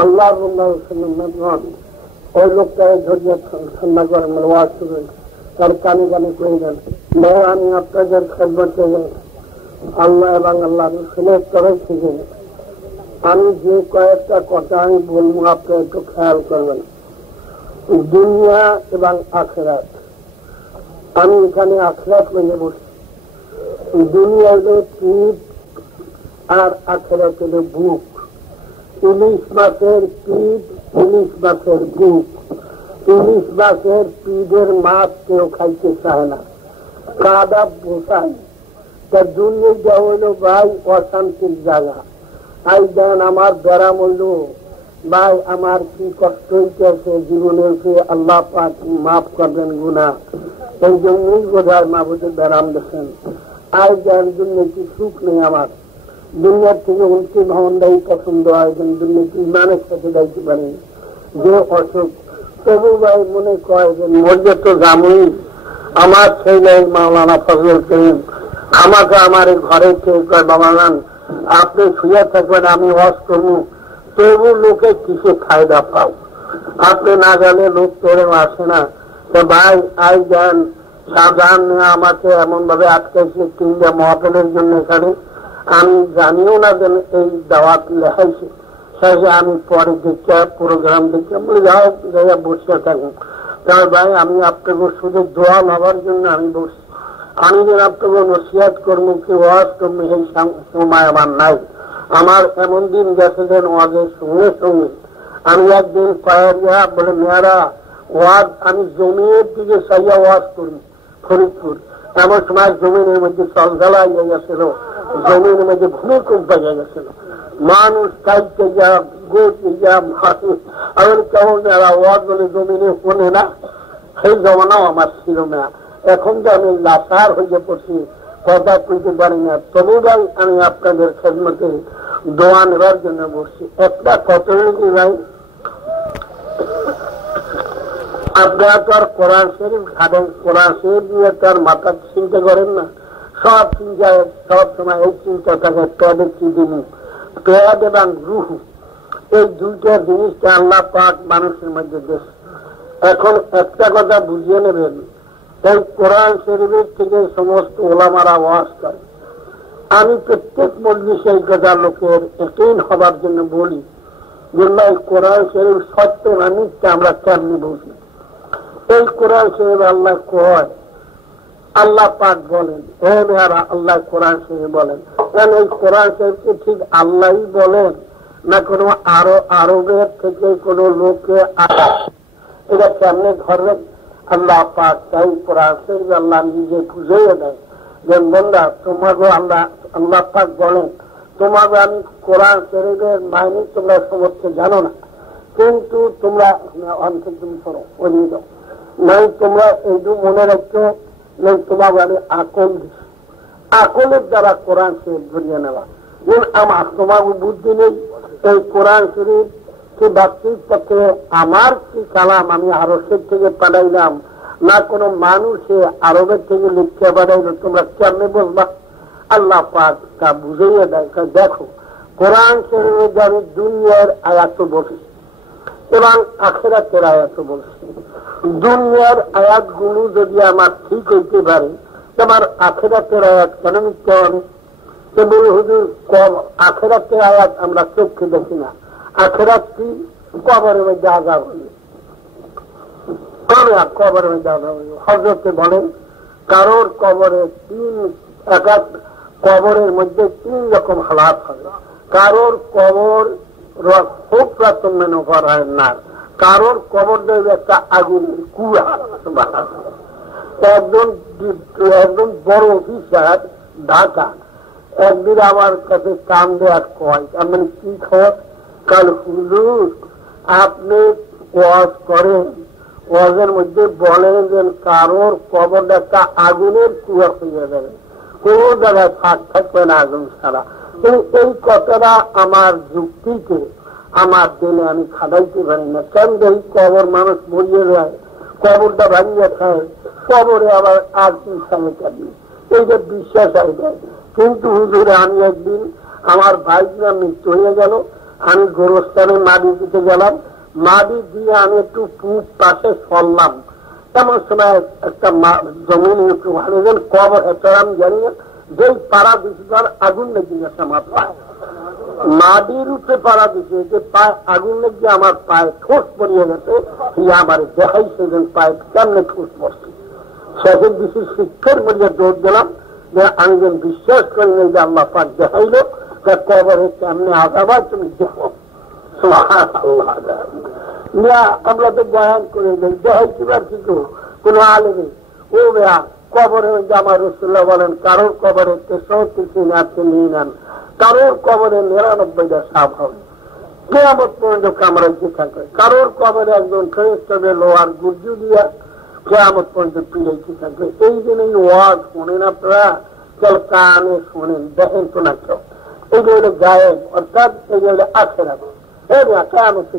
আল্লাহ ওই লোকটাকে ধরিয়ে ঠান্ডা করে ওয়াজ করে তার কানে কানে কয়ে দেন, আমি আপনাদের খেদমতে আল্লাহ এবং আল্লাহ রসুলের তরফ থেকে আমি যে কয়েকটা কথা আমি বলবো আপনি একটু খেয়াল করবেন। দুনিয়া এবং আখেরাত, আমি এখানে আখেরাত মেনে বসি। দুনিয়া হলো পিঠ আর আখেরাত হলো বুক। ইলিশ মাছের পিঠ, ইলিশ মাছের বুক। ইলিশ মাছের পিঠের মাছ কেউ খাইতে চায় না, কাদা বসায়। তা দুনিয়া হইল ভাই অশান্তির জায়গা। আই দেন আমার ব্যারাম হইল ভাই আমার কি কষ্ট হইতেছে জীবনের, আল্লাহ পাক মাফ করবেন গুনাহ। এই জন্যই বোধহয় মাহবুদের ব্যারাম দেখেন। আই দেন দুনিয়া কি সুখ নেই আমার, দুনিয়ার থেকে উল্টি ভবনটাই পছন্দ হয়, কিন্তু দুনিয়া কি ইমানের সাথে যাইতে পারে যে অসুখ। তবু ভাই মনে কয় যে মর্যাদা তো জামুই। আমার ছেলে মাওলানা ফজল করিম আমাকে আমার ঘরে থেকে কয়, বাবা যান আপনি শুয়ে থাকবেন আমি ওয়াজ করবো, তবু লোকে কিসে ফায়দা পাও, আপনি না গেলে লোক তোরে আসে না। তো ভাই আই যান সাবধান আমাকে এমন ভাবে আটকাইছে তিনটা মহাপেলের জন্য এখানে, আমি জানিও না যেন এই দাওয়াত লেখাইছে। শেষে আমি পরে দেখে প্রোগ্রাম দেখে বলে যাও জায়গা বসে থাকুন। তাই ভাই আমি আপনাকে শুধু দোয়া হবার জন্য আমি বসি। আমি যেন আপনাকে নসিহত করবো কি ওয়াজ করবো এই সময় আমার নাই। আমার এমন দিন গেছে যেন ওয়াজের সঙ্গে সঙ্গে আমি একদিন পায়রিয়া বলে মেয়েরা ওয়াজ, আমি জমির দিকে সাইয়া ওয়াজ করি ফরিদপুর। এমন সময় জমিনের মধ্যে চলঝালা হয়ে গেছিল, জমিনের মধ্যে ভূমিকম্প হয়ে গেছিল, মানুষ কাইতে যা গোটে যা মানুষ আমার কেমন এরা ওয়াজ বলে জমিনে শোনে না। সেই জমানাও আমার ছিল না। এখন তো আমি লাচার হয়ে পড়ছি, কথা কইতে পারি না। তবু ভাই আমি আপনাদের খেদমতে দোয়া নেবার জন্য বসছি। একটা কত ভাই, আপনারা তো আর কোরআন শরীফ ঘাটেন, কোরআন শরীফ নিয়ে তো আর মাথা চিন্তা করেন না। সব চিন্তা সব সময় এই চিন্তা থাকে তবে কি জিনিস, পেয়াদ এবং রুহ, এই দুইটা জিনিসটা আল্লাহ পাক মানুষের মধ্যে দেশ। এখন একটা কথা বুঝিয়ে নেবেন, এই কোরআন শরীফের থেকে সমস্ত ওলামারা ওয়াজ করে। আমি প্রত্যেক মজলিসে এই কথা লোকের একই হবার জন্য বলি যে এই কোরআন শরীফ সত্য না মিথ্যা আমরা কেমনি বুঝি। এই কোরআন শরীফ আল্লাহ কয়, আল্লাহ পাক বলেন, হে মেয়ারা আল্লাহ কোরআন শরীফ বলেন। কারণ এই কোরআন শরীফকে ঠিক আল্লাহই বলেন না কোনো আরবের থেকে কোনো লোকে এটা কেমনে ধরবেন? আল্লাহ পাক তাই কোরআন শরীফ আল্লাহ নিজে বুঝিয়ে দেয় যে বন্ধা তোমাকে আল্লাহ পাক বলেন তোমাকে আমি কোরআন শরীফের মাইনে তোমরা সমস্ত জানো না, কিন্তু তোমরা অন্তর তুমি করো ওই নাই, তোমরা এইটু মনে রাখছো তোমাকে আমি আকল দিচ্ছি, আকলের দ্বারা কোরআন শরীফ ধরিয়ে নেওয়া। আমার তোমার বুদ্ধি নেই, এই কোরআন শরীফ কি বাস্তবিক পক্ষে আমার কি কালাম আমি আরবের থেকে পাঠাইলাম না কোনো মানুষে আরবের থেকে লিখতে পাঠাইলো, তোমরা কেমনে বলবা? আল্লাহ পাক তা বুঝিয়ে দেয়। দেখো কোরআন শরীফে আমি দুনিয়ার আয়াত বলছি এবং আখিরাতের আয়াত বলছি। দুনিয়ার আয়াতগুলো যদি আমার ঠিক হইতে পারে তোমার আখিরাতের আয়াত কেন মিথ্যা হবে? কেবল হুজুর আখিরাতের আয়াত আমরা চোখে দেখি না। আখিরাত কি? কবরের মধ্যে আযাব হবে, কবরের মধ্যে আযাব হবে। হযরতে বলেন কারোর কবরে কবরের মধ্যে 3 রকম হালাত হবে। কারোর কবর খুব প্রাথম মেনে করা হয় না, কারোর কবর দেবে একটা আগুনের কুয়া, একজন বড় অফিসার ঢাকা একদিন আমার কাছে কান্দে আর কয়, মানে কি খবর? কাল হুজুর আপনি ওয়াজ করেন, ওয়াজের মধ্যে বলেন যে কারোর কবর একটা আগুনের কুয়া হয়ে যাবে, কোন জায়গায় ফাঁক থাকবে না আগুন ছাড়া। এই কথাটা আমার যুক্তিকে আমার দিনে আমি খাটাইতে পারি না। কেন এই কবর মানুষ মরিয়ে যায়, কবরটা ভাঙিয়ে খায়, কবরে আবার আর কি সামনে কাটবে, এইটা বিশ্বাস হয়ে যায়। কিন্তু হুজুরে আমি একদিন আমার ভাইরা মৃত্যু হয়ে গেল, আমি গোরস্থানে মাটি দিতে গেলাম, মাটি দিয়ে আমি একটু পূব পাশে সরলাম, এমন সময় একটা জমিন একটু ভালো কবর একটা আমি জানি না, যেই পাড়া দিচ্ছি তার আগুন লেগে গেছে আমার পায়ে, মাটির উপরে পাড়া দিচ্ছে, যে পায়ে আগুন লেগে আমার পায়ে ঠোঁস পড়িয়ে গেছে, আমার দেখাইছে যে পায়ে কেমনে ঠোঁস পড়ছে। শেষের দিকে শিক্ষার মধ্যে দৌড় দিলাম যে আমি যেন বিশ্বাস করি না যে আল্লাহ পাক দেখাইলো কবরে কেমনে আজাবার তুমি দেখো। আমরা তো বয়ান করে যাই, দেখাইতে পারছি তো কোনো আলেমে ও বেয়া কবরে আমার রসুল্লাহ বলেন কারোর কবরে 63 নিয়ে নেন, কারোর কবরে 99টা সাপ হবে, কেয়ামত পর্যন্ত কামড়াইতে থাকবে, কারোর কবরে একজন ফেরেশতা লোহার গুর্জু দিয়া কেয়ামত পর্যন্ত পিড়াইতে থাকবে। এই জন্যই ওয়াজ শোনেন আপনারা, চল কানে শোনেন, দেখেন তো না কেউ। এইটা হলো গায়েব, অর্থাৎ এইটা হলো আখেরাত। কেয়ামত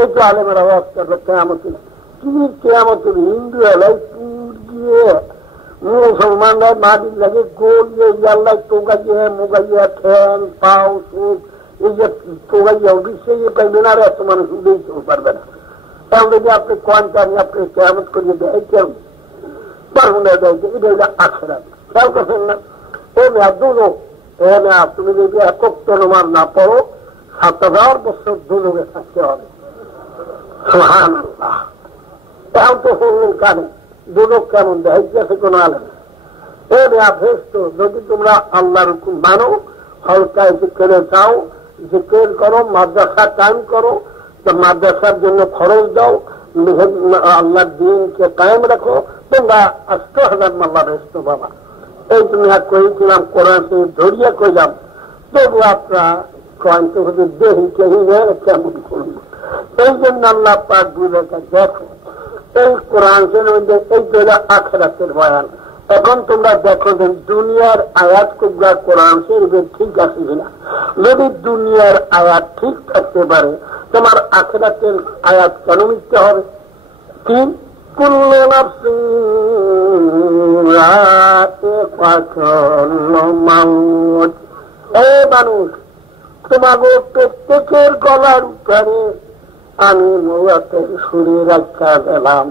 এই তো আলেমেরা ওয়াজ করবে কেয়ামত, কি কেয়ামত হিন্দু এলাই পুর গিয়ে মুসলমানরা মাটির লাগে গলিয়ে জাল্লায় টোকাইয়ে মুগাইয়া ঠ্যাং পাও সুখ এই যে টোকাইয়া বিশ্বে পাইবেন, আর এত মানুষ উঠেই চলতে পারবে না। তাহলে যদি আপনি কোয়ান্টা আমি আপনি কেয়ামত করিয়ে দেয় কেউ পারবো না, দেয় এটা হইলে আখেরাত। খেয়াল করছেন না? ও মেয়া দুলো এ মেয়া তুমি যদি একক তরমার না পড়ো 7000 বছর দুলোকে থাকতে হবে। সুবহানাল্লাহ। এখন তো শুনলেন কানে দুলোক কেমন দেয় গেছে কোন আলেম। এ মেয়া ভেস্ত যদি তোমরা আল্লাহর হুকুম মানো, হলকায় জিকিরে যাও, জিকির করো, মাদ্রাসা কায়েম করো, মাদ্রাসার জন্য খরচ দাও, আল্লাহর দিনকে কায়েম রাখো, তোমরা 8000 মাল্লা ব্যস্ত বাবা। এই তুমি আর কইছিলাম কোরআন শরীফ ধরিয়া কইলাম, তবু আপনারা কয়েকটা হুজুর দেহি কেহি কেমন করুন। এই জন্য আল্লাহ পাক বুঝাতে দেখো এই কোরআন শরীফের মধ্যে এই হলো আখিরাতের বয়ান। এখন তোমরা দেখো যে দুনিয়ার আয়াত কুবরা কোরআন শরীফে ঠিক আছে কিনা। যদি দুনিয়ার আয়াত ঠিক থাকতে পারে, তোমার আখিরাতের আয়াত কেন মিথ্যা হবে? কি কুল্লু নাফসিন যায়িকাতুল মাউত। এ মানুষ, তোমাকে প্রত্যেকের গলার উপরে আমি মৌতের সুরে রাখা দিলাম।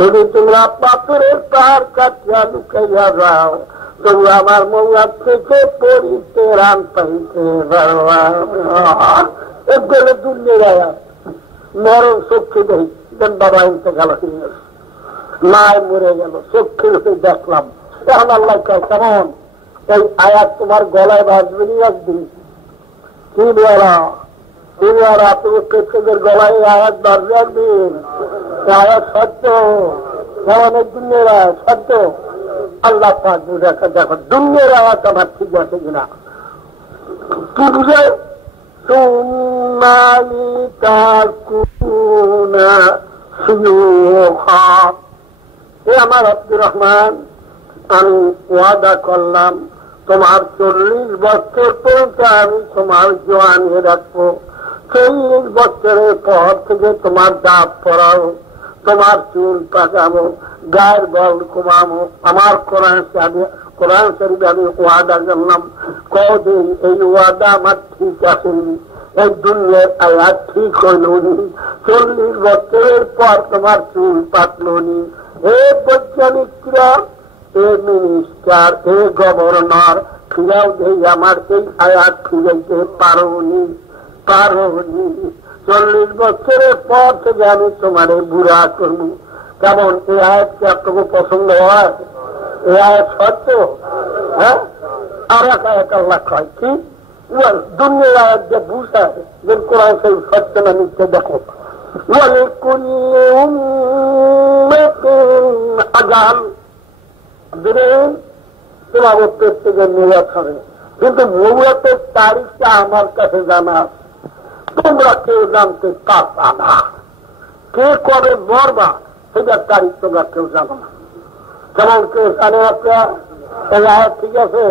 যদি তোমরা পাথরের পাহাড় কাটিয়া লুকাইয়া যাও, তবু আমার মৌয়ার থেকে পরিত্রাণ পাইতে পারবা। এগুলো দুনিয়ার আয়াত। মরণ চক্ষে দেখি বাবা ইন্তেকাল হয়ে গেল, মায় মরে গেল, চক্ষে দেখলাম। এখন আল্লাহ কেমন এই আয়াত তোমার গলায় বাজবে নি একদিন? কি বলা তুমি প্রত্যেকের গলায় আয়াত বাজবে একদিন? আয়াত সত্য, অনেক দুনিয়ার আয়াত সত্য। আল্লাহ পাক বুঝাকে দেখো দুনিয়ার আয়াত আমার ঠিক আছে কিনা। কি বুঝে আমার আব্দুর রহমান, আমি ওয়াদা করলাম তোমার 40 বছর পর্যন্ত আমি তোমার জোয়ানি রাখবো। 40 বছরের পর থেকে তোমার দাঁত পড়াবো, তোমার চুল পাকাবো, গায়ের বল কমাবো। আমার কোরআন শরীফ আমি ওয়াদা করলাম। কদিন এই ওয়াদা আমার ঠিক আসেনি, এই দুনিয়ার আয়াত ঠিক হইল নি। 40 বছরের পর তোমার চুল পাকলো নি। হে বৈজ্ঞানিকরা, এ মিনিস্টার, এ গভর্নর, ফিরাও দেই আমার এই আয়াত ফিরাইতে পারোনি। 40 বছরের পর থেকে আমি তোমার বুড়া করব। কেমন এই আয়াত কি আপনাকে পছন্দ হয়? এই আয়াত সত্য? হ্যাঁ, আর এক আয়াত আল্লাহ কয় কি দুনিয়ার আয়াত যে বুঝায় যে কোরআন সেই সত্য না মিথ্যে দেখো। লিকুল্লি উম্মাতিন আজাল, দিন তোমার প্রত্যেকের নিয়ত হবে, কিন্তু নিয়তের তারিখটা আমার কাছে জানা, তোমরা কেউ জানতে পারবা না। কে কবে মরবা সেটার তারিখ তোমরা কেউ জানো না। যেমন কেউ জানে আপনারা, ঠিক আছে,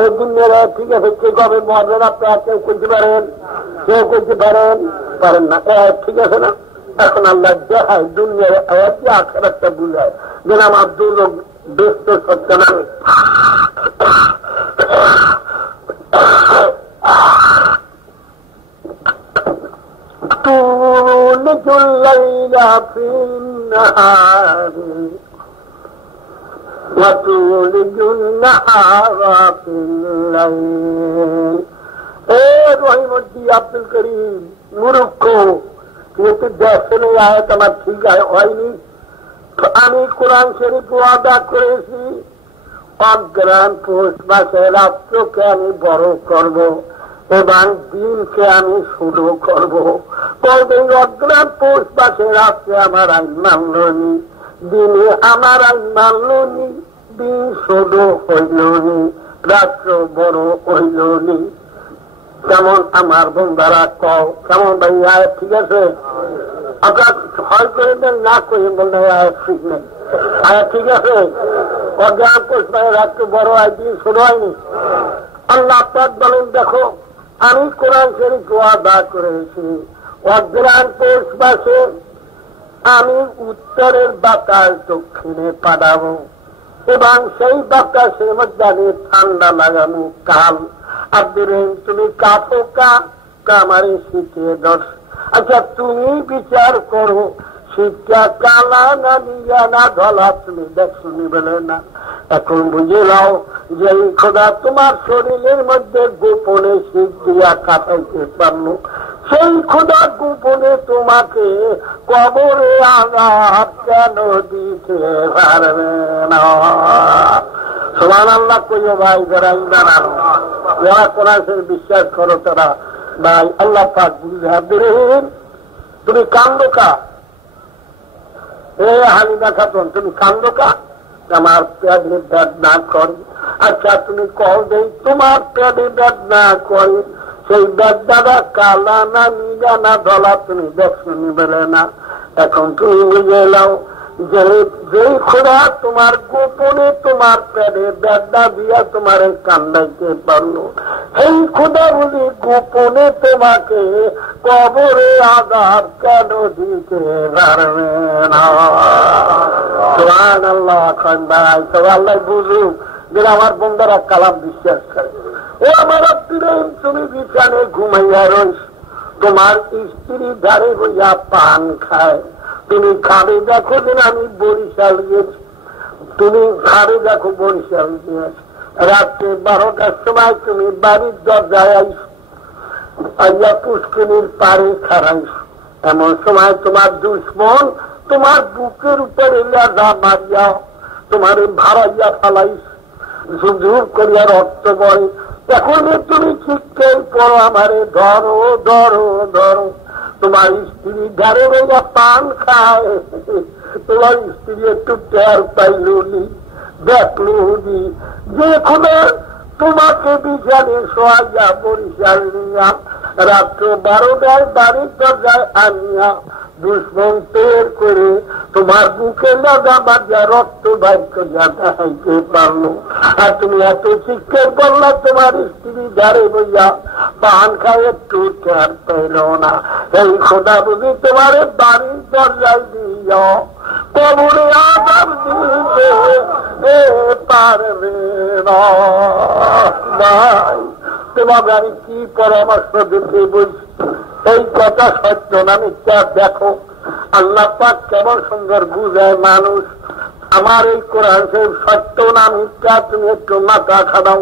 এই দুনিয়ার ঠিক আছে, কে কবে মরবেন আপনারা কেউ করতে পারেন, কেউ করতে পারেন না, ঠিক আছে না। এখন আল্লাহ দেখায় দুনিয়ার আখেরাতটা বুঝায়, যেন আমার দুর্যোগ ব্যস্ত সত্য না। تولج الليل في النهار وتولج النهار في الليل। রহিমুদ্দিন আব্দুল করিম মূর্খ, কিন্তু দেখে নেই আয়াত আমার ঠিক হয়নি। আমি কোরআন শরীফ ওয়াদা করেছি অজ্ঞান পৌষ মাসে রাত্রকে আমি বড় করব এবং দিনকে আমি শুরু করব। তবে অজ্ঞান পৌষ মাসে রাত্রে আমার আইন মানল নি, দিনে আমার আইন মানল নি, দিন শুরু হইল নি, রাত্র বড় হইল নি। কেমন আমার বন্ধুরা কও, কেমন ভাইয়া ঠিক আছে? আপনার হয় করে দেন, না করে বললে ঠিক নেই, ঠিক আছে। অজ্ঞান পৌষ মাসে রাত্রে বড় হয়, দিন শুরু হয়নি। আল্লাহ পাক বলেন, দেখো আমি কোরআন শরীফ ওয়াদা করেছি অজ্ঞান পৌষ মাসে আমি উত্তরের বাতাস দক্ষিণে পাঠাবো এবং সেই বাতাসের মধ্যে আমি ঠান্ডা লাগানো কাল। আব্দুর তুমি কাঁপো কামারে শীতে দশ। আচ্ছা তুমি বিচার করো শীতটা কালা না নিয়া না ধলা, তুমি দেখছো বলে না। এখন বুঝে নাও যে খোদা তোমার শরীরের মধ্যে গোপনে শীত দিয়া কাটাইতে পারলো, সেই খোদা গোপনে তোমাকে কবরে আঘাত কেন দিতে পারবে না? সুবহানাল্লাহ কইও ভাই, যারা ইমান আনো, যারা কোরআন শরীফ বিশ্বাস করো তারা ভাই আল্লাহ পাক বুঝাবেন। তুমি কান্দো কা হালিমা খাতুন, তুমি কান্দো কা আমার পেটে বেদনা করে। আচ্ছা তুমি কল দেই তোমার পেটে বেদনা করে, সেই বেদনাটা কালা না নিগা না ধলা, তুমি দেখছো বলে না। এখন তুমি বুঝে নাও যে যেই খোদা তোমার গোপনে তোমার পেটে বেদনা দিয়া তোমার কান্দাইতে পারলো, সেই খোদা বলি গোপনে তোমাকে কবরে আঘাত কেন দিতে পারবে না? সুবহানাল্লাহ। এখন ভাই তো আল্লাহ বুঝুক যে আমার বন্ধুরা কালাম বিশ্বাস করে। ও আমার তুমি বিছানে ঘুমাইয়া রইস, তোমার স্ত্রী ধারে হইয়া পান খায়, তুমি খাবে দেখো দিন আমি বরিশাল গেছি, তুমি খাবে দেখো বরিশাল গিয়েছি, রাত্রে 12টার সময় তুমি বাড়ির দরজায় আইস, আইয়া পুষ্কিনীর পাড়ে খারাইস। এমন সময় তোমার দুশ্মন তোমার বুকের উপরে লেজা মারিয়া তোমার ভাড়াইয়া ফালাইস, ঝুরঝুর করিয়া রক্ত বয়। এখন তুমি চিৎকার করো আমারে ধরো ধরো ধরো। তোমার স্ত্রী ধারে রইয়া পান খায়, তোমার স্ত্রী একটু টের পাইলি দেখলি যে খোদা তোমাকে বিছানে শোয়াইয়া বরিশাল নিয়া রাত্র 12টায় বাড়ির দরজায় আনিয়া দুশ্মন তৈরি করে তোমার বুকে লাগা বাজা রক্ত বাইর করিয়া দেখাইতে পারলো। আর তুমি এত চিৎকার করলা তোমার স্ত্রী ধারে বইয়া পান খায় একটু টের পেল না। এই খোদা বুঝি তোমার বাড়ির দরজায় দিয়া কবরে আজাব দিতে পারবে না। তোমার আমি কি পরামর্শ দিতে বলছি, এই কথা সত্য না মিথ্যা দেখো। আল্লাহ পাক কেমন সুন্দর বুঝায় মানুষ। আমার এই কোরআন শরীফ সত্য না মিথ্যা তুমি একটু মাথা খাদাও।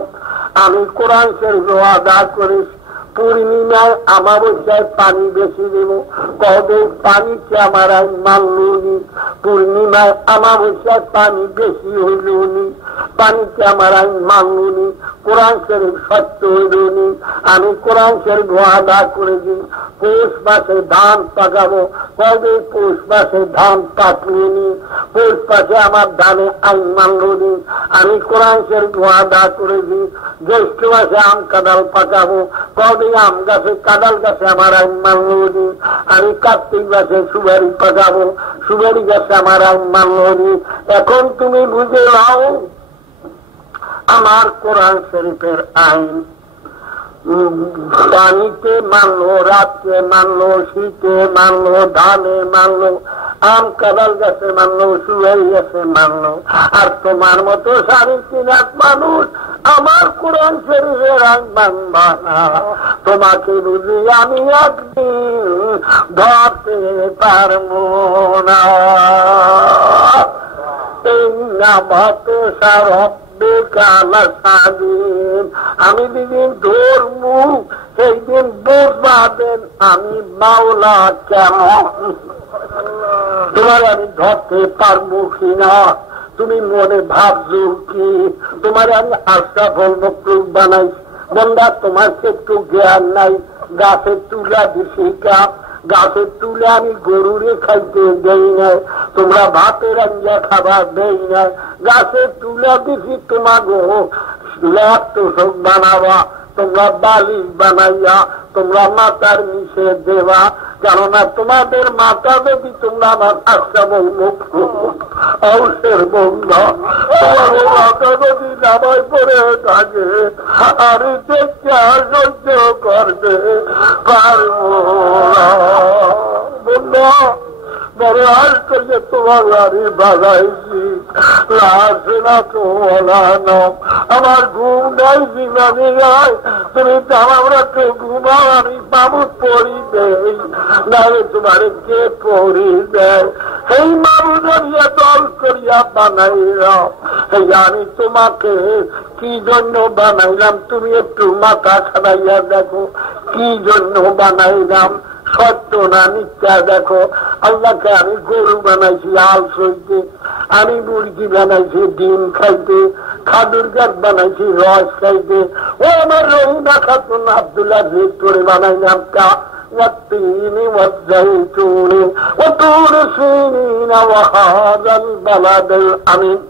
আমি কোরআন শরীফ ওয়াদা করিস পূর্ণিমায় আমাবস্যায় পানি বেশি দেব, কবে পানিকে আমার আইন মানলুনি, পূর্ণিমায় আমাবস্যায় পানি বেশি হইলুনি, পানিতে আমার আইন মানলুনি, কোরআন শরীফ সত্য হইলুনি। আমি কোরআন শরীফ ওয়াদা করেছি পৌষ মাসে ধান পাকাবো, কবে পৌষ মাসে ধান পাকলিনি, পৌষ মাসে আমার ধানে আইন মানলুনি। আমি কোরআন শরীফ ওয়াদা করেছি জ্যৈষ্ঠ মাসে আম কাঁঠাল পাকাবো, কবে আম গাছে কাঁঠাল গাছে আমার আইন মানলুনি। আমি কার্তিক মাসে সুপারি পাকাবো, সুপারি গাছে আমার আইন মানলুনি। এখন তুমি বুঝে নাও আমার কোরআন শরীফের আইন। পানিতে মানলো, রাত্রে মানলো, শীতে মানলো, ধানে মানলো, আম কাঁঠাল গাছে মানলো, সুপারি গাছে মানলো। আর তোমার মতো 3.5 লাখ মানুষ আমার কোরআন শরীফের আইন মানবা না। তোমাকে বুঝি আমি একদিন ধরতে পারবো না। এই না ভাত সারব আমি যেদিন ধরবো সেই দিন বুঝবাবেন আমি মাওলা কেমন। তোমার আমি ধরতে পারবো কিনা তুমি মনে ভাবছো কি? তোমার আমি আশরাফুল মাখলুক বানাইছি, বন্দা তোমার একটু জ্ঞান নাই। গাছের তুলা দিছি কাপ, গাছের তুলে আমি গরুরে খাইতে দেই না, তোমরা ভাতের আঞ্জা খাবার দেই না। গাছের তুলা দিছি তোমাকে তোষক বানাবা, তোমরা বালিশ বানাইয়া তোমরা মাথার নিচে দেবা। কেননা তোমাদের মাথা যদি তোমরা আমার আশরাফুল মাখলুক ঔষের বন্ধা, তোমার মাথা যদি নামাই পড়ে থাকে আর দেখে সহ্য করবে পারবো বন্ধা। বড় আজ করলে তোমার গাড়ি বাজাইছি না তোলা নাম, আমার ঘুম নাই জীবনে যায়। তুমি আমরা কেউ ঘুমাও, আমি মামুদ পড়ি দেই নাহলে তোমার কে পড়ি দেয়। সেই মামুদ দল করিয়া বানাইলাম। সেই আমি তোমাকে কি জন্য বানাইলাম তুমি একটু মাথা খাটাইয়া দেখো, কি জন্য বানাইলাম, সত্য না মিথ্যা দেখো। আল্লাহকে আমি গরু বানাইছি আল সইতে, আমি মুরগি বানাইছি ডিম খাইতে, খাদুর গাছ বানাইছি রস খাইতে। ও আমার রহিমা খাতুন আব্দুল্লাহ ভেদ করে বানাইলাম কা والتين والزيتون وطور سينين وهذا البلد الأمين।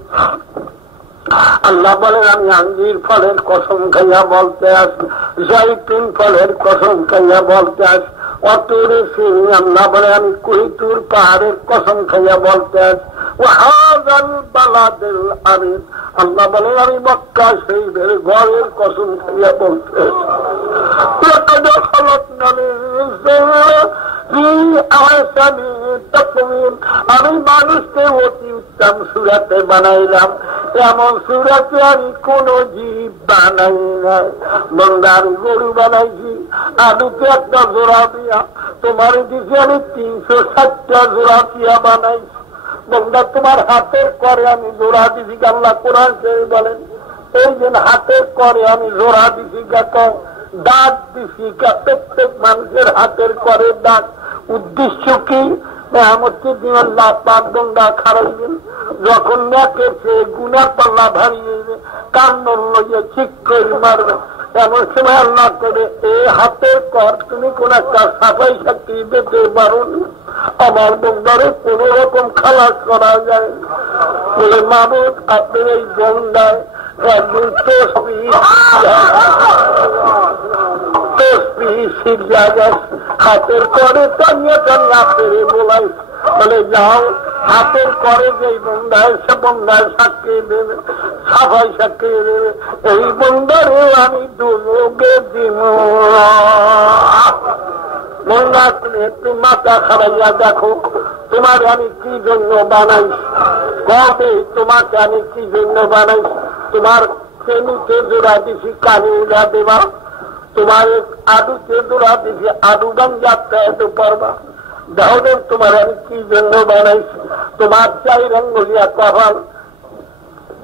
আল্লাহ বলেন আমি আঙ্জির ফলের কসম খাইয়া বলতে আসি, জৈতুন ফলের কসম খাইয়া বলতে আসি, অতুরে সিনি আল্লাহ বলে আমি কুহিতুর পাহাড়ের কসম খাইয়া বলতে আসি, ও হাজাল বালাদেল আমিন আল্লাহ বলেন আমি মক্কা শরীফের ঘরের কসম খাইয়া বলতে আমি মানুষকে অতি উত্তম সুরাতে বানাইলাম, এমন সুরাতে আমি কোন জীব বানাই নাই। বন্দার গরু বানাইছি আলুতে একটা জোড়া দিয়া, তোমার দিকে আমি 360টা জোড়া দিয়া বানাইছি। বন্দা তোমার হাতের করে আমি জোড়া দিছি, আল্লাহ কোরআন শরীফ বলেন এই যে হাতের করে আমি জোড়া দিছি, দাঁত দিছি, প্রত্যেক মানুষের হাতের করে দাঁত। উদ্দেশ্য কি? আল্লাহ পাক বন্দা খারাইবেন, যখন নাকের চেয়ে গুনার পাল্লা ভারিয়ে কান্নর লইয়া ঠিক করে মারবে, এমন সময় আল্লাহ করে এই হাতের কর তুমি কোন একটা সাফাই সাক্ষী দিতে পারো না, আমার বন্দারে কোন রকম খালাস করা যায় বলে মাবুদ আপনার এই বন্দায় একদিন হাতের করে টানিয়ে টানিয়ে পেরে বলাই বলে যাও হাতের করে যে বন্দায় সে বন্দায় সাক্ষী দেবে, সাফাই সাক্ষী দেবে, এই বন্দারে আমি দুলোকে দিব। বন্দা তুমি একটু মাথা খারাইয়া দেখো তোমার আমি কি জন্য বানাইছি, কবে তোমাকে আমি কি জন্য বানাইছি। তোমার তেনুতে জোড়া দিছি কানে উড়া দেবা, তোমার আলুতে জোড়া দিছি আলু গাঞ্জাতে এত পারবা। দেখো তোমার আমি কি জন্য বানাইছি। তোমার 4 আঙ্গুলিয়া কপাল,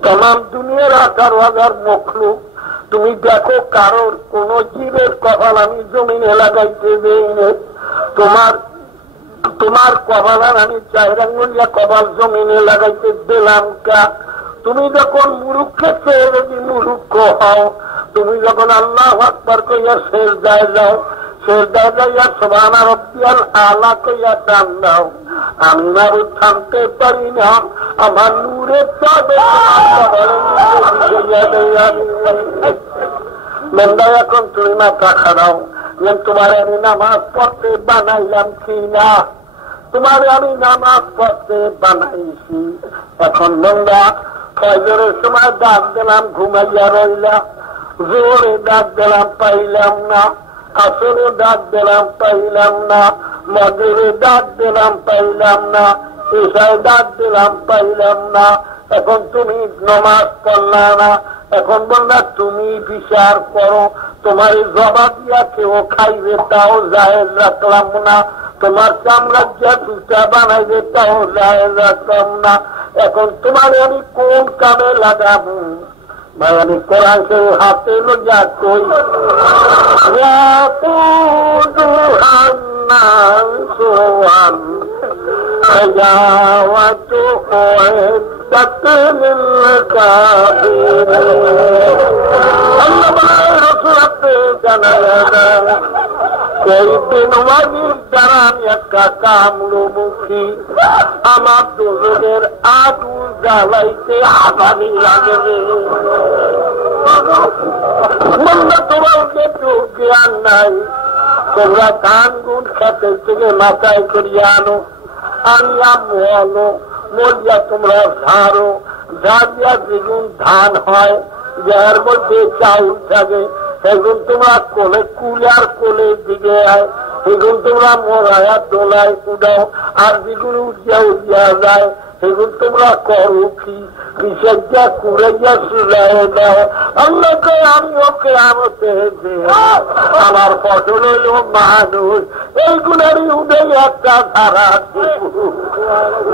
তাম দুনিয়ার 18,000 মখলুক, তুমি দেখো কারোর কোন জীবের কপাল আমি জমিনে লাগাইতে দেই না। তোমার কপাল আমি 4 আঙ্গুলিয়া কপাল জমিনে লাগাইতে দিলাম কা? তুমি যখন মুরুক্ষে চেয়ে যদি মুরুক্ষ হও, তুমি যখন আল্লাহু আকবার কইয়া সেজদায় যাও, সেজদায় যাইয়া সুবহানা রাব্বিয়াল আলা কইয়া টান দাও, আমি আর থামতে পারি না, আমার নূরের বন্দা এখন তুমি মাথা খাড়াও, তোমার আমি নামাজ পড়তে বানাইলাম কি না, তোমার আমি নামাজ পড়তে বানাইছি। এখন বন্দা ফজরের সময় ডাক দিলাম ঘুমাইয়া রইলাম, জোরে ডাক দিলাম পাইলাম না, আসরে ডাক দিলাম পাইলাম না, মাগরিবে ডাক দিলাম পাইলাম না, ঈশায় ডাক দিলাম পাইলাম না। এখন তুমি নামাজ পড়লা না, এখন বললা তুমি বিচার করো, তোমার জবাব দিয়া কেউ খাইবে তাও জায়েজ রাখলাম না, তোমার সাম্রাজ্য জুতা বানাইবে তাও জায়েজ রাখলাম না। এখন তোমার আমি কোন কামে লাগাবো? ভাই আমি কোরআন শরীফ হাতে লইয়া কই, একটা কামড়মুখী আমার দুজনের আগুন জ্বালাইতে আগামী লাগবে। তোমাকে একটু জ্ঞান নাই, তোমরা ধান গুণ খেতের থেকে মাথায় করিয়া আনো, আনিয়া মোয়ানো, মরিয়া তোমরা ঝাড়ো, ঝাড়িয়া যেগুন ধান হয়, যার মধ্যে চাউল থাকে, সেগুন তোমরা কোলে কুলার কোলে দিকে আয়, সেগুন তোমরা মরায়া দোলায় উঠাও, আর যেগুলো উঠিয়া উঠিয়া যায় সেগুলো তোমরা করো কি বিষয়টা কুড়াইয়া সুলাই দাও। আল্লাহকে আমি ওকে আমতে আমার ফসল হইল মানুষ, এইগুলারই উঠে একটা ধারা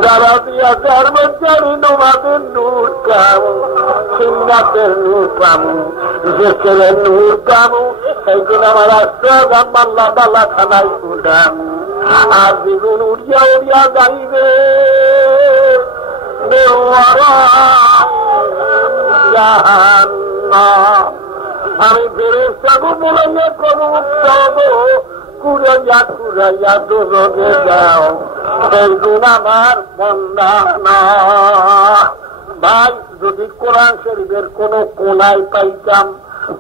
যারা দিয়া যার মধ্যে আমি তোমাদের নূর কামু, সিংহাতের নূর কামু, দেশের নূর কামু, এইগুলো আমার আশ্রয় মাল্লা বালা খানায় উঠামু। আর যেগুলো উড়িয়া উড়িয়া যাইবে আমি ফেরেশতাকে বলে করবো কুড়াইয়া কুড়াইয়া দোজখে যাও, সেইগুণ আমার বন্দা না। ভাই যদি কোরআন শরীফের কোন কোনায় পাইতাম,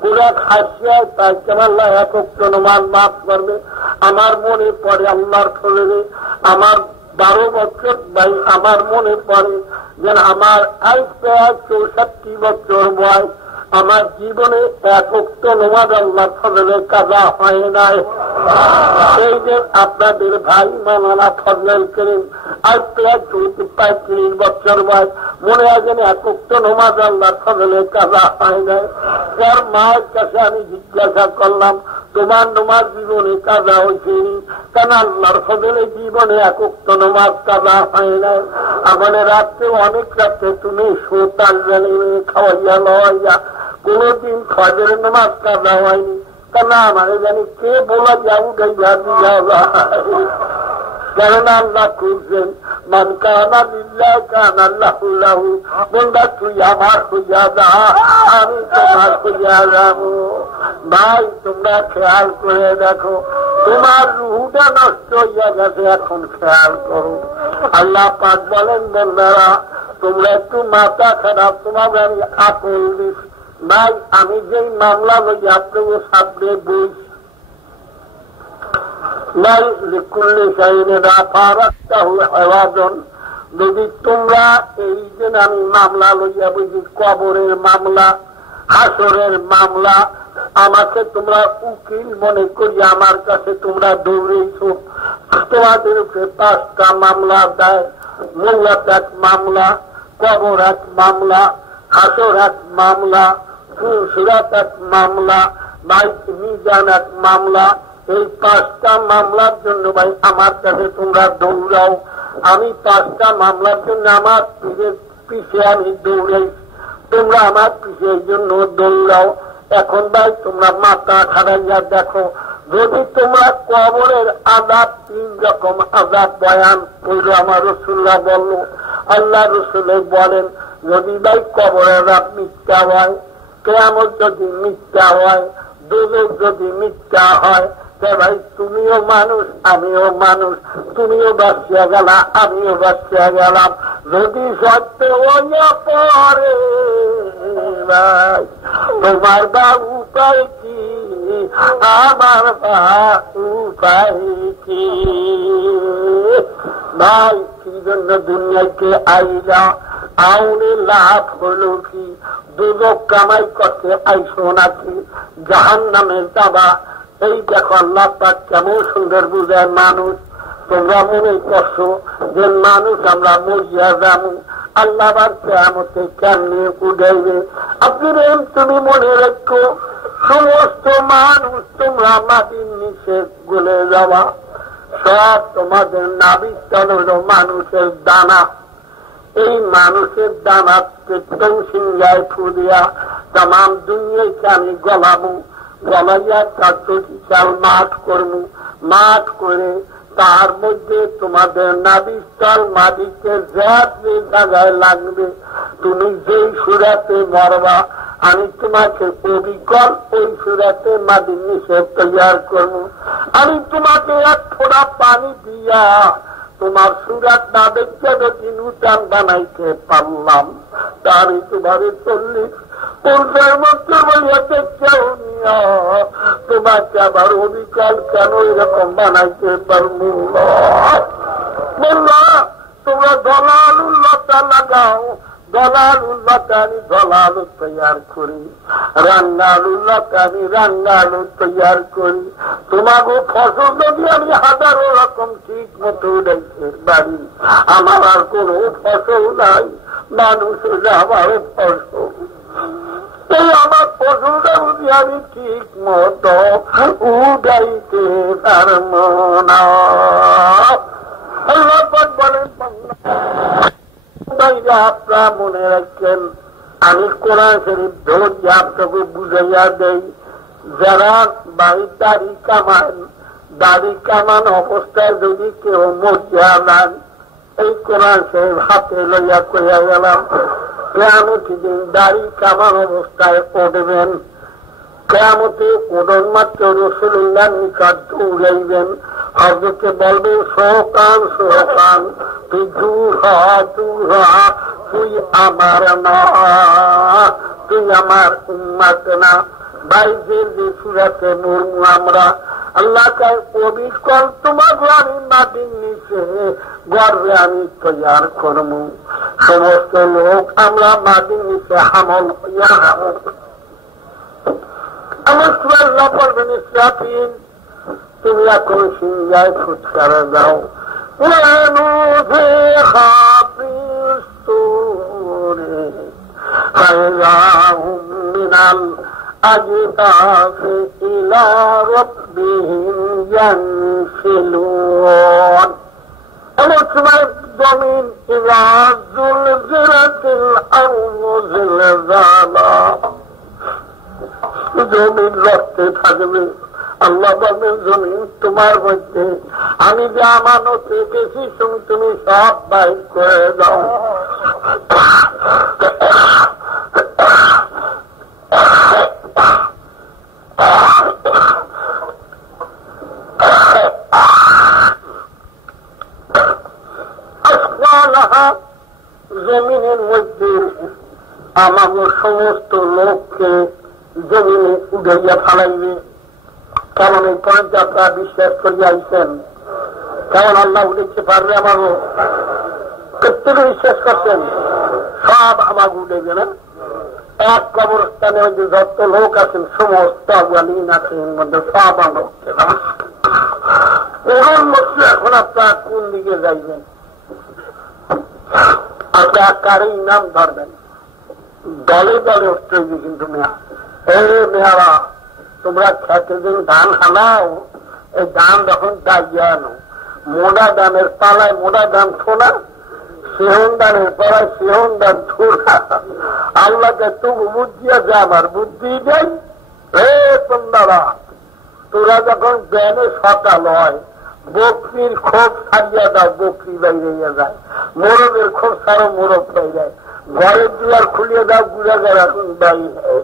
পুরা খাসিয়ায় পাইতাম, আল্লাহ এক অনুমান মাফ করবে। আমার মনে পড়ে আল্লাহর ফলে আমার 12 বছর ভাই আমার মনে পড়ে যে আমার আজ প্রায় 64 বছর বয়স, আমার জীবনে এক ওয়াক্ত নামাজ আল্লাহর ফজলে কাজা হয় নাই। এই যে আপনাদের ভাই মাওলানা ফজল করিম আজ প্রায় 35 বছর বয়স, মনে হয় যেন এক ওয়াক্ত নামাজ আল্লাহর ফজলে কাজা হয় নাই। তার মায়ের কাছে আমি জিজ্ঞাসা করলাম, তোমার নামাজ জীবনে কাজা হয়েছে? কেন আল্লাহর ফজলে জীবনে এক ওয়াক্ত নামাজ কাজা হয় নাই। আমাদের রাত্রে অনেক রাত্রে তুমি সোতাল খাওয়াইয়া লওয়াইয়া কোনদিন ফজরের নামাজ কাজা হয়নি। কেন আমার জানি কে বলা যাও গাইয়া দিয়া কেননা আল্লাহ করছেন মান কানা লিল্লাহ কানা আল্লাহু লাহু, বন্দা তুই আমার হইয়া যা, আমি তোমার হইয়া যাবো। ভাই তোমরা খেয়াল করে দেখো, তোমার রুহটা নষ্ট হইয়া গেছে, এখন খেয়াল করো। আল্লাহ পাক বলেন বন্দারা তোমরা একটু মাথা খারাপ, তোমাকে আমি আকল দিস। ভাই আমি যেই মামলা লইয়া আপনাকে সামনে বইছি, যদি তোমরা এই যে আমি মামলা লইয়া বুঝি, কবরের মামলা, হাসরের মামলা, আমাকে তোমরা উকিল মনে করি আমার কাছে তোমরা দৌড়েছ, তোমাদের উপরে 5টা মামলা দেয়। মোল্লাত এক মামলা, কবর এক মামলা, হাসর এক মামলা, সুরাত এক মামলা, ভাই মিজান এক মামলা। এই 5টা মামলার জন্য ভাই আমার কাছে তোমরা দৌড়াও। আমি 5টা মামলার জন্য আমার পিছিয়ে আমি দৌড়াই, তোমরা আমার পিছিয়ে জন্য দৌড়াও। এখন ভাই তোমরা মাথা খাড়াইয়া দেখো, যদি তোমরা কবরের আযাব 3 রকম আযাব বয়ান করলো, আমার রাসূলুল্লাহ বলল, আল্লাহ রাসূল বলেন যদি ভাই কবরের রাত মিথ্যা হয়, কিয়ামত যদি মিথ্যা হয়, দুজক যদি মিথ্যা হয়, ভাই তুমিও মানুষ আমিও মানুষ, তুমিও বাঁচিয়া গেলা আমিও বাঁচিয়া গেলাম। যদি সত্য হইয়া পড়ে ভাই তোমার বা উপায় কি, আমার বা উপায় কি? ভাই কি জন্য দুনিয়াকে আইলা, আউনে লাভ হলো কি? দুজক কামাই করতে আইসো নাকি জাহান্নামে যাবা? এই দেখো আল্লাহ পাক কেমন সুন্দর বুঝায় মানুষ। তোমরা মনে করছো যে মানুষ আমরা মরিয়া যাবো, আল্লাহ বার কিয়ামতে কেমনে উঠাইবে? আপনি তুমি মনে রাখো, সমস্ত মানুষ তোমরা মাটির নিচে গলে যাবা। সব তোমাদের নাবিকতল হল মানুষের দানা। এই মানুষের দানা পেটন সিংহায় ফুরিয়া তাম দুনিয়াকে আমি গলাবো, গলাইয়া তার চাল মাঠ করবো। মাঠ করে তার মধ্যে তোমাদের নাবিকতল মাটিকে যে জায়গায় লাগবে, তুমি যেই সুরাতে মরবা আমি তোমাকে অবিকল ওই সুরাতে মাটির নিচে তৈয়ার করবো। আমি তোমাকে এক ফোঁটা পানি দিয়া তোমার সুরাত না দেখতে যদি নূতন বানাইতে পারলাম, তার তোমারে 40 পুরুষের মধ্যে বলিয়া দেখতেও নিয়া তোমাকে আবার অবিকল কেন এরকম বানাইতে পারবো? বললো তোমরা দলালুল্লতা লাগাও, দলালুল্লতা আমি দলালু তৈয়ার করি, রাঙ্গালুল্লতা আমি রাঙ্গালু তৈয়ার করি। তোমাকে ফসল যদি আমি 1000 রকম ঠিক মতো উঠাইতে পারি, আমার আর কোন ফসল নাই, মানুষ আমার ফসল। এই আমার ফসলটা যদি আমি ঠিক মতো উঠাইতে পারব না। আল্লাহ পাক বলেন আপনারা মনে রাখেন, আমি কোরআন শরীফ ধরে আপনাকে বুঝাইয়া দেই। যারা বাড়ির দাড়ি কামান, দাড়ি কামান অবস্থায় যদি কেউ মরিয়া নেন, এই কোরআন শরীফ হাতে লইয়া কইয়া গেলাম, কিয়ামত দিন দাড়ি কামান অবস্থায় উঠবেন। কিয়ামতে ওঠন মাত্র রাসূলুল্লাহর নিকট দৌড়াইবেন। হযরতে বলবেন সোকান সোকান, তুই দূর হ, তুই আমার না, তুই আমার উম্মত না। বাইজের যে সুরাতে মরমু আমরা, আল্লাহ কার অবিকল তোমাকে আমি মাটির নিচে গর্বে আমি তৈয়ার করবো। সমস্ত লোক আমরা মাটির নিচে হামল হইয়া হামল। আমার সুরাল্লাহ বলবেন ইসরাফিল, তুমি এখন সিংহায় ফুৎকারে যাও। মিনাল আজদাসি ইলা রাব্বিহিম ইয়ানসিলুন। এমন সময় জমিন ইযা যুলজিলাতিল আরদু জিলজালা, জমিন রক্তে থাকবে। আল্লাহ বলবেন জমিন তোমার মধ্যে আমি যে আমানত রেখেছি তুমি সব বাইর করে দাও। জমিনের মধ্যে আমাদের সমস্ত লোককে জমিনে উড়াইয়া ফেলাইবে। কেমন এই পয়েন্ট আপনারা বিশ্বাস করিয়া আইছেন? কেমন আল্লাহ উঠেছে পারবে? আমাকে প্রত্যেকে বিশ্বাস করছেন সব আমাকে উঠেছে না? এক কবরস্থানে মধ্যে যত লোক আছেন সমস্ত আগুয়ালিন আছেন মধ্যে সব আমার উঠছে না। ওর মধ্যে এখন আপনারা কোন দিকে যাইবেন? আপনারা কারো ইনাম ধরবেন? দলে দলে উঠতে হইবে কিন্তু মেয়া। মেয়ারা তোমরা খেতে দিন ধান হানাও, এই ধান যখন দাগিয়ে আনো, মোটা ধানের পালায় মোটা ধান ছোনা, সিহন ধানের পালায় সিহন ধান ছোনা। আল্লাহকে তুমি বুদ্ধি আছে, আমার বুদ্ধি নেই। তোমরা তোরা যখন ব্যানে সকাল হয়, বকরির খোপ ছাড়িয়া দাও, বকরি বাইরে যায়। মোরগের খোপ ছাড়ো, মোরগ পাই যায়। ঘরের দুয়ার খুলিয়ে দাও, গুড়া গড়া বাইরে হয়।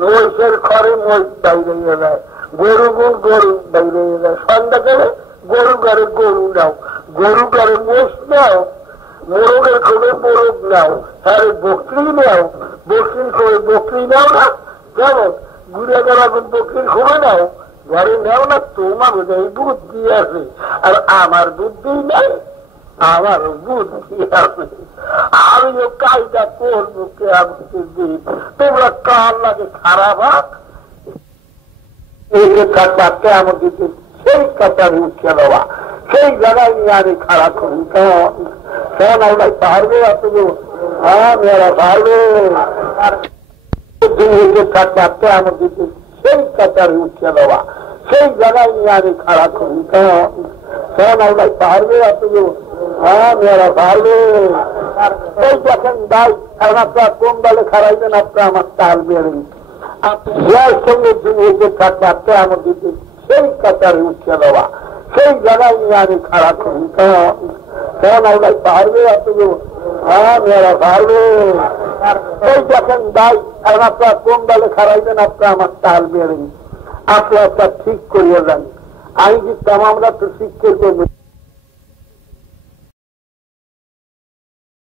মহিষের ঘরে মহিষ বাইরে যায়, গরু গরু বাইরে যায়। সন্ধ্যাকালে গরু ঘরে গরু নাও, গরু ঘরে মোষ নাও, মোরগের খোঁজে মোরগ নাও, আর বকরি নাও, বকরির খোঁজে বকরি নাও না। কেমন ঘুরে গেল বকরির খোঁজে নাও, ঘরে নাও না। তোমার বোধহয় বুদ্ধি আছে, আর আমার বুদ্ধি নাই। আমার বুদ্ধি আছে, আমিও কাজটা করবো। তোমরা কার লাগে খারাপ কেমন দিতে সেই কাতার উঠে দেওয়া, সেই জায়গায় নিয়ে আমি খারাপ করি। কেন আমরা পারবে? হ্যাঁ মেয়েরা পারবে। কেমন দিতে সেই কাতার উঠে দেওয়া, সেই জায়গায় নিয়ে আমি খারাপ করি। কেন আমরা পারবে? হ্যাঁ মেয়েরা পারবে। এই দেখেন ভাই, এখন আপনার কোন দলে খারাইবেন? আপনার আমার তাল বেড়েন, যার সঙ্গে যুগে থাকবে আপনি আমার দিতে সেই কাতারে উঠে দেওয়া, সেই জায়গায় নিয়ে আমি খারাপ করি। কেন আমরা পারবে? আপনি হ্যাঁ মেয়েরা পারবে। এই দেখেন ভাই, এখন আপনার কোন দলে খারাইবেন? আপনার আমার তাল বেড়েন, আপনি একটা ঠিক করিয়ে যান। আমি কি আমরা তো ঠিক করবো।